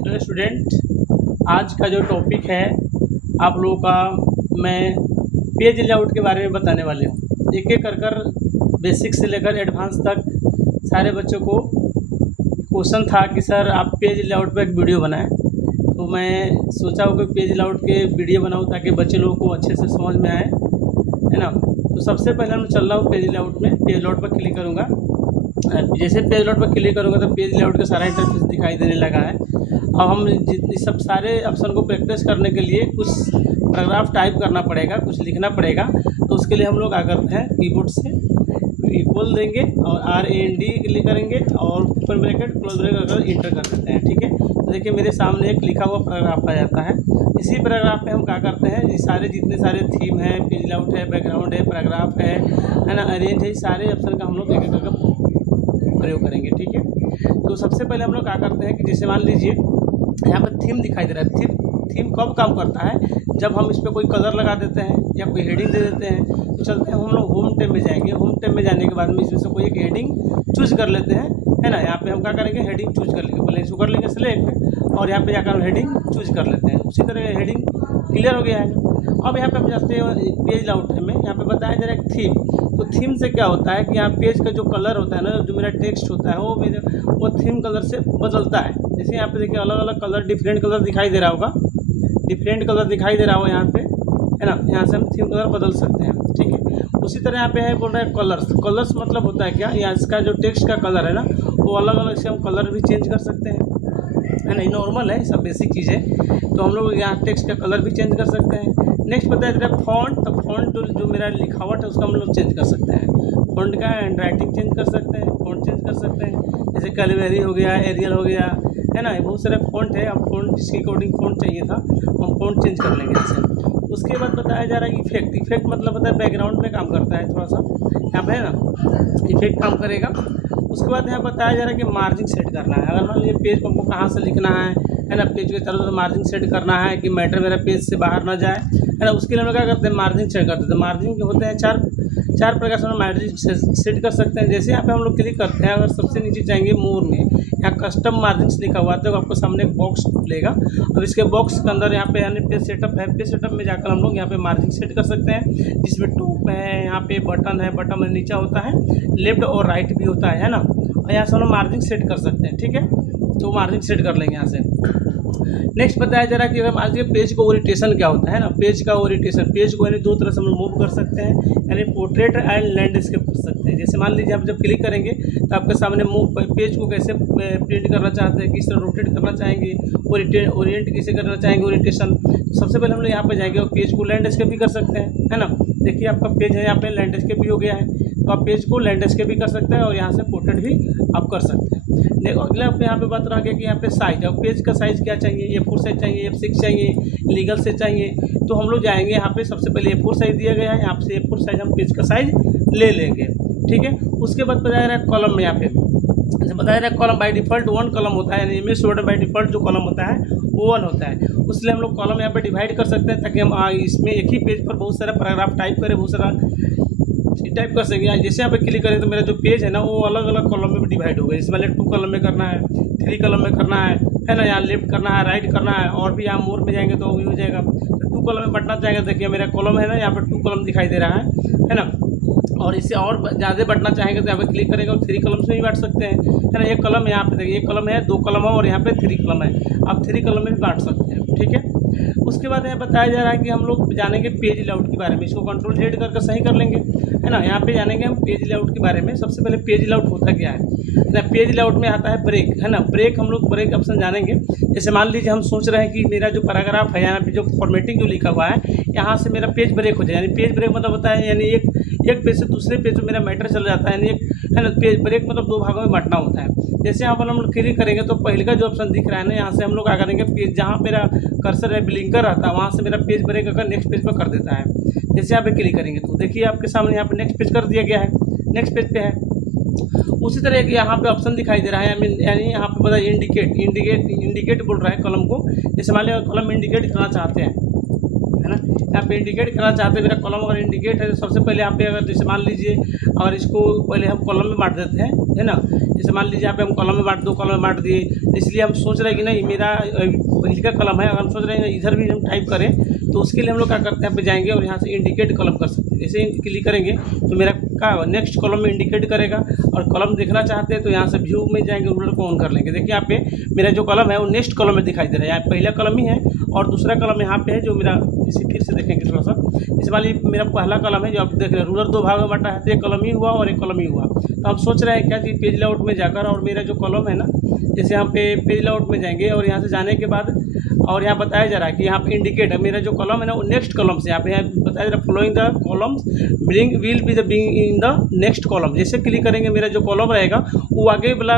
Hello student, आज का जो टॉपिक है आप लोगों का मैं पेज लेआउट के बारे में बताने वाले हूँ। एक एक कर बेसिक से लेकर एडवांस तक सारे बच्चों को क्वेश्चन था कि सर आप पेज लेआउट पर एक वीडियो बनाएं। तो मैं सोचा हूँ कि पेज लेआउट के वीडियो बनाऊँ ताकि बच्चे लोगों को अच्छे से समझ में आए, है ना। तो सबसे पहले मैं चल रहा हूँ पेज लेआउट में। पेज लेआउट पर क्लिक करूँगा। जैसे पेज लेआउट पर क्लिक करूँगा तो पेज लेआउट का सारा इंटरफेस दिखाई देने लगा है। अब हम जितनी सब सारे ऑप्शन को प्रैक्टिस करने के लिए कुछ पैराग्राफ टाइप करना पड़ेगा, कुछ लिखना पड़ेगा। तो उसके लिए हम लोग क्या करते हैं, कीबोर्ड से इक्वल देंगे और RAND क्लिक करेंगे और ओपन ब्रैकेट क्लोज ब्रैकेट अगर इंटर कर देते हैं, ठीक है। तो देखिए मेरे सामने एक लिखा हुआ पैराग्राफ आ जाता है। इसी पैराग्राफ में हम क्या करते हैं, ये सारे जितने सारे थीम है, पेज लेआउट है, बैकग्राउंड है, पैराग्राफ है ना, अरेंज है, सारे ऑप्शन का हम लोग एक एक करके प्रयोग करेंगे, ठीक है। तो सबसे पहले हम लोग क्या करते हैं कि जैसे मान लीजिए यहाँ पर थीम दिखाई दे रहा है। थीम कब काम करता है, जब हम इस पर कोई कलर लगा देते हैं या कोई हेडिंग दे देते हैं। तो चलते हैं हम लोग होम टैब में जाएंगे। होम टैब में जाने के बाद में इसमें से कोई एक हेडिंग चूज कर लेते हैं, है ना। यहाँ पे हम क्या करेंगे, हेडिंग चूज कर लेंगे। पहले इसको कर लेंगे सेलेक्ट और यहाँ पे जाकर हम हेडिंग चूज कर लेते हैं। उसी तरह हेडिंग क्लियर हो गया है। अब यहाँ पे हम जाते हैं पेज लेआउट में। यहाँ पे बताया जा रहा है थीम। तो थीम से क्या होता है कि यहाँ पेज का जो कलर होता है ना, जो मेरा टेक्स्ट होता है वो थीम कलर से बदलता है। जैसे यहाँ पे देखिए अलग अलग कलर, डिफरेंट कलर दिखाई दे रहा होगा, डिफरेंट कलर दिखाई दे रहा होगा यहाँ पे, है ना। यहाँ से हम थीम कलर बदल सकते हैं, ठीक है। उसी तरह यहाँ पे है बोल रहा है कलर्स। कलर्स मतलब होता है क्या, यहाँ इसका जो टेक्स्ट का कलर है ना, वो अलग अलग से हम कलर भी चेंज कर सकते हैं, है ना। ये नॉर्मल है, सब बेसिक चीज़ें। तो हम लोग यहाँ टेक्स्ट का कलर भी चेंज कर सकते हैं। नेक्स्ट बताया जा रहा है फॉन्ट। तो फॉन्ट जो मेरा लिखावट है उसका हम लोग चेंज कर सकते हैं। फॉन्ट का हैंड राइटिंग चेंज कर सकते हैं, फॉन्ट चेंज कर सकते हैं। जैसे कैलवेरी हो गया, एरियल हो गया, है ना। ये बहुत सारे फॉन्ट है। अब फॉन्ट जिसके अकॉर्डिंग फॉन्ट चाहिए था हम फॉन्ट चेंज कर लेंगे इससे। उसके बाद बताया जा रहा है इफेक्ट। इफेक्ट मतलब होता है बैकग्राउंड में काम करता है थोड़ा सा, यहाँ पे है ना, इफेक्ट काम करेगा। उसके बाद यहाँ बताया जा रहा है कि मार्जिन सेट करना है। अगर मान लीजिए पेज पर हमको कहाँ से लिखना है ना, पेज के चारों तरफ मार्जिन सेट करना है कि मैटर मेरा पेज से बाहर ना जाए, है ना। उसके लिए हम लोग क्या करते हैं, मार्जिन सेट करते हैं। मार्जिन के होते हैं चार प्रकार से हम मार्जिन सेट कर सकते हैं। जैसे यहाँ पे हम लोग क्लिक करते हैं, अगर सबसे नीचे जाएंगे मोर में, यहाँ कस्टम मार्जिन लिखा हुआ है तो आपको सामने एक बॉक्स खुलेगा। अब इसके बॉक्स के अंदर यहाँ पे यानी पेज सेटअप है, पेज सेटअप में जाकर हम लोग यहाँ पे मार्जिन सेट कर सकते हैं, जिसमें टॉप है, यहाँ पे बटन है, बटन में नीचा होता है, लेफ्ट और राइट भी होता है ना। और यहाँ से हम लोग मार्जिन सेट कर सकते हैं, ठीक है। तो मार्जिन सेट कर लेंगे यहाँ से। नेक्स्ट बताया जा रहा है कि अगर मान लीजिए पेज का ओरिएंटेशन क्या होता है ना, पेज का ओरिएंटेशन, पेज को यानी दो तरह से हम मूव कर सकते हैं, यानी पोर्ट्रेट एंड लैंडस्केप कर सकते हैं। जैसे मान लीजिए आप जब क्लिक करेंगे तो आपके सामने मूव, पेज को कैसे प्रिंट करना चाहते हैं, किस तरह रोटेट करना चाहेंगे, ओरिएंट कैसे करना चाहेंगे ओरिएंटेशन। सबसे पहले हम लोग यहाँ पे जाएंगे और पेज को लैंडस्केप भी कर सकते हैं, है ना। देखिए आपका पेज है, यहाँ पे लैंडस्केप भी हो गया है, तो आप पेज को लैंडस्केप भी कर सकते हैं और यहाँ से पोर्ट्रेट भी आप कर सकते हैं। देखो अगला आप यहाँ पे बात रहा गया कि यहाँ पे साइज, अब पेज का साइज़ क्या चाहिए, A4 साइज चाहिए, F6 चाहिए, लीगल से चाहिए। तो हम लोग जाएंगे यहाँ पे, सबसे पहले A4 साइज़ दिया गया है, यहाँ से A4 साइज हम पेज का साइज़ ले लेंगे, ठीक है। उसके बाद बताया रहा है कॉलम में, यहाँ पे जैसे बताया रहा है कॉलम बाई डिफ़ॉल्ट 1 कॉलम होता है, यानी इमेज वर्ड बाई डिफ़ॉल्ट जो कॉलम होता है वो 1 होता है। उसलिए हम लोग कॉलम यहाँ पे डिवाइड कर सकते हैं ताकि हम इसमें एक ही पेज पर बहुत सारा पैराग्राफ टाइप करें, बहुत सारा टाइप कर सकेंगे। जैसे यहाँ पे क्लिक करें तो मेरा जो पेज है ना वो अलग अलग कॉलम में भी डिवाइड होगा। इसमें 2 कॉलम में करना है, 3 कॉलम में करना है ना। यहाँ लेफ्ट करना है, राइट करना है, और भी यहाँ मोर में जाएंगे तो वो हो जाएगा। तो 2 कॉलम में बटना चाहेंगे, देखिए मेरा कॉलम है ना, यहाँ पर 2 कॉलम दिखाई दे रहा है ना। और इससे और ज़्यादा बढ़ना चाहेंगे तो यहाँ पे क्लिक करेंगे और 3 कॉलम से भी बांट सकते हैं, है ना। एक कॉलम यहाँ पे देखिए, एक कॉलम है, 2 कॉलम है और यहाँ पे 3 कॉलम है, आप 3 कॉलम में भी बांट सकते हैं, ठीक है। उसके बाद यहाँ बताया जा रहा है कि हम लोग जानेंगे पेज लेआउट के बारे में। इसको कंट्रोल Z करके सही कर लेंगे, है ना। यहाँ पे जानेंगे हम पेज लेआउट के बारे में। सबसे पहले पेज लेआउट होता क्या है ना, पेज लेआउट में आता है ब्रेक, है ना। ब्रेक हम लोग ब्रेक ऑप्शन जानेंगे। जैसे मान लीजिए हम सोच रहे हैं कि मेरा जो पैराग्राफ है, यहाँ पे जो फॉर्मेटिंग जो लिखा हुआ है, यहाँ से मेरा पेज ब्रेक हो जाए, यानी पेज ब्रेक मतलब होता है यानी एक पेज से दूसरे पेज में मेरा मैटर चल जाता है, यानी एक, है ना। पेज ब्रेक मतलब 2 भागों में बांटना होता है। जैसे यहाँ पर हम लोग क्लिक करेंगे तो पहले का जो ऑप्शन दिख रहा है ना, यहाँ से हम लोग क्या करेंगे, पेज जहाँ मेरा कर्सर है, ब्लिंकर रहता है, वहाँ से मेरा पेज ब्रेक अगर नेक्स्ट पेज पर कर देता है। जैसे यहाँ पे क्लिक करेंगे तो देखिए आपके सामने यहाँ पे नेक्स्ट पेज कर दिया गया है, नेक्स्ट पेज पे है। उसी तरह एक यहाँ पे ऑप्शन दिखाई दे रहा है, यानी यहाँ पे बता इंडिकेट बोल रहा है कॉलम को। जैसे मान लिया कॉलम इंडिकेट करना चाहते हैं, है है ना। यहाँ पे इंडिकेट करना चाहते हैं, मेरा कॉलम अगर इंडिकेट है तो सबसे पहले यहाँ पे अगर जैसे मान लीजिए अगर इसको पहले हम कॉलम में बांट देते हैं, है ना। जैसे मान लीजिए यहाँ पे हम कॉलम में बांट, 2 कॉलम में बांट दिए, इसलिए हम सोच रहे हैं कि नहीं मेरा पहले का कॉलम है, अगर हम सोच रहे हैं इधर भी हम टाइप करें तो उसके लिए हम लोग क्या करते हैं, यहाँ पे जाएंगे और यहाँ से इंडिकेट कॉलम कर सकते हैं। जैसे क्लिक करेंगे तो मेरा क्या नेक्स्ट कॉलम में इंडिकेट करेगा, और कॉलम देखना चाहते हैं तो यहाँ से व्यू में जाएंगे, रूलर को ऑन कर लेंगे। देखिए यहाँ पे मेरा जो कॉलम है वो नेक्स्ट कॉलम में दिखाई दे रहा है, यहाँ पहला कॉलम ही है और दूसरा कॉलम यहाँ पे है जो मेरा, इसे फिर से देखेंगे थोड़ा सा। इस वाली मेरा पहला कॉलम है जो आप देख रहे हैं, रूलर 2 भाग में बांटा है, तो एक कॉलम ही हुआ और एक कॉलम ही हुआ। तो हम सोच रहे हैं क्या कि पेज लेआउट में जाकर और मेरा जो कॉलम है ना, जैसे यहाँ पे पेज लेआउट में जाएंगे और यहाँ से जाने के बाद और यहाँ बताया जा रहा है कि यहाँ पे इंडिकेट है मेरा जो कॉलम है ना वो नेक्स्ट कॉलम से, यहाँ पे बताया जा रहा है following the columns will be the being in the next column. जैसे क्लिक करेंगे मेरा जो कॉलम रहेगा वो आगे वाला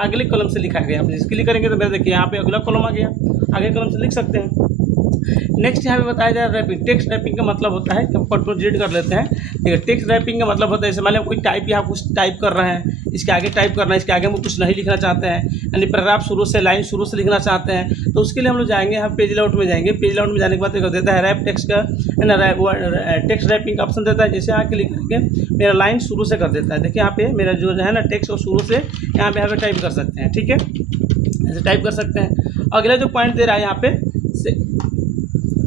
अगले कॉलम से लिखा गया। जैसे क्लिक करेंगे तो मेरा देखिए यहाँ पे अगला कॉलम आ गया, आगे कॉलम से लिख सकते हैं। नेक्स्ट यहाँ पे बताया जा रहा है रैपिंग। टेक्स्ट रैपिंग का मतलब होता है कि हम कंट्रोल Z कर लेते हैं, ठीक है। टेक्स्ट रैपिंग का मतलब होता है जैसे मान लिया कोई टाइप, यहाँ कुछ टाइप कर रहे हैं, इसके आगे टाइप करना है, इसके आगे हम कुछ नहीं लिखना चाहते हैं, यानी पैराग्राफ शुरू से, लाइन शुरू से लिखना चाहते हैं, तो उसके लिए हम लोग जाएंगे यहाँ पेज लेआउट में जाएंगे। पेज लेआउट में जाने के बाद कर देता है रैप टेक्स्ट का, है ना, टेक्स्ट रैपिंग का ऑप्शन देता है। जैसे यहाँ क्लिक करके मेरा लाइन शुरू से कर देता है। देखिए यहाँ पे मेरा जो है ना टेक्स्ट को शुरू से यहाँ पे टाइप कर सकते हैं, ठीक है, ऐसे टाइप कर सकते हैं। अगला जो पॉइंट दे रहा है यहाँ पे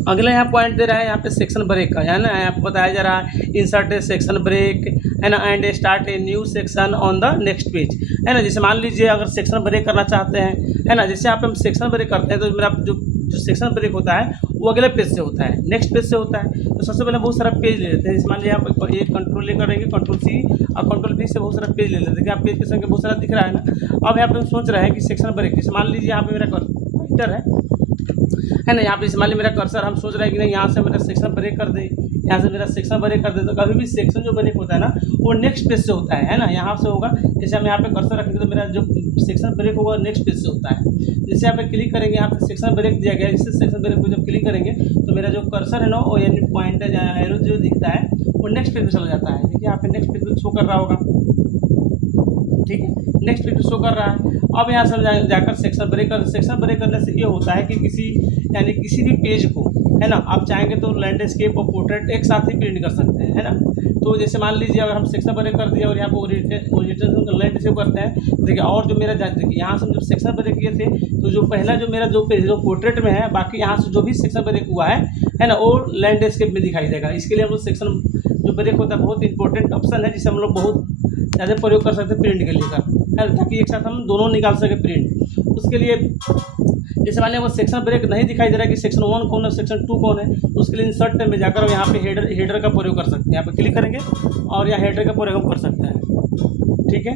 अगला यहाँ पॉइंट दे रहा है यहाँ पे सेक्शन ब्रेक का, है ना। यहाँ पे बताया जा रहा है इंसर्ट ए सेक्शन ब्रेक, है ना, and start a new section on the next page, है ना। जैसे मान लीजिए अगर सेक्शन ब्रेक करना चाहते हैं, है ना, जैसे यहाँ पे हम सेक्शन ब्रेक करते हैं तो मेरा जो सेक्शन ब्रेक होता है वो अगले पेज से होता है, नेक्स्ट पेज से होता है। तो सबसे पहले बहुत सारा पेज ले लेते हैं। जैसे मान लीजिए यहाँ पर एक कंट्रोल ले करेंगे, कंट्रोल C और कंट्रोल V से बहुत सारा पेज ले लेते हैं। देखिए आप पेज के संख्या बहुत सारा दिख रहा है ना। अब यहाँ पे हम सोच रहे हैं कि सेक्शन ब्रेक, जैसे मान लीजिए यहाँ पे मेरा पॉइंटर है ना, यहाँ पे मान लीजिए मेरा कर्सर, हम सोच रहे हैं कि नहीं यहाँ से मेरा सेक्शन ब्रेक कर दे, यहाँ से मेरा सेक्शन ब्रेक कर दे। तो कभी भी सेक्शन जो ब्रेक होता है ना वो नेक्स्ट पेज से होता है ना, यहाँ से होगा। जैसे हम यहाँ पे कर्सर रखेंगे तो मेरा जो सेक्शन ब्रेक होगा नेक्स्ट पेज से होता है। जैसे यहाँ पे क्लिक करेंगे, यहाँ पे सेक्शन ब्रेक दिया गया है, इससे सेक्शन ब्रेक को जब क्लिक करेंगे तो मेरा जो कर्सर है ना वो यानी पॉइंट एरो जो दिखता है वो नेक्स्ट पेज में चला जाता है। देखिए यहाँ पे नेक्स्ट पेज में शो कर रहा होगा, ठीक है, नेक्स्ट पेज शो कर रहा है। अब यहाँ से जाकर सेक्शन ब्रेक करने से ये होता है कि किसी भी पेज को, है ना, आप चाहेंगे तो लैंडस्केप और पोर्ट्रेट एक साथ ही प्रिंट कर सकते हैं, है ना। तो जैसे मान लीजिए अगर हम सेक्शन ब्रेक कर दिया और यहाँ पर ओरिएंटेशन लैंडस्केप करते हैं, देखिए और जो मेरा देखिए यहाँ से हम जब सेक्शन ब्रेक किए थे तो जो पहला जो मेरा जो पेज जो पोर्ट्रेट में है, बाकी यहाँ से जो भी सेक्शन ब्रेक हुआ है ना, वो लैंडस्केप में दिखाई देगा। इसके लिए हम लोग सेक्शन जो ब्रेक होता है बहुत इंपॉर्टेंट ऑप्शन है, जिसे हम लोग बहुत ज़्यादा प्रयोग कर सकते हैं प्रिंट के लिए, है, ताकि एक साथ हम दोनों निकाल सके प्रिंट। उसके लिए जैसे मान लिया वो सेक्शन ब्रेक नहीं दिखाई दे रहा है कि सेक्शन 1 कौन है, सेक्शन 2 कौन है, तो उसके लिए इंसर्ट में जाकर यहाँ पे हेडर का प्रयोग कर सकते हैं। यहाँ पे क्लिक करेंगे और यहाँ हेडर का प्रयोग हम कर सकते हैं, ठीक है।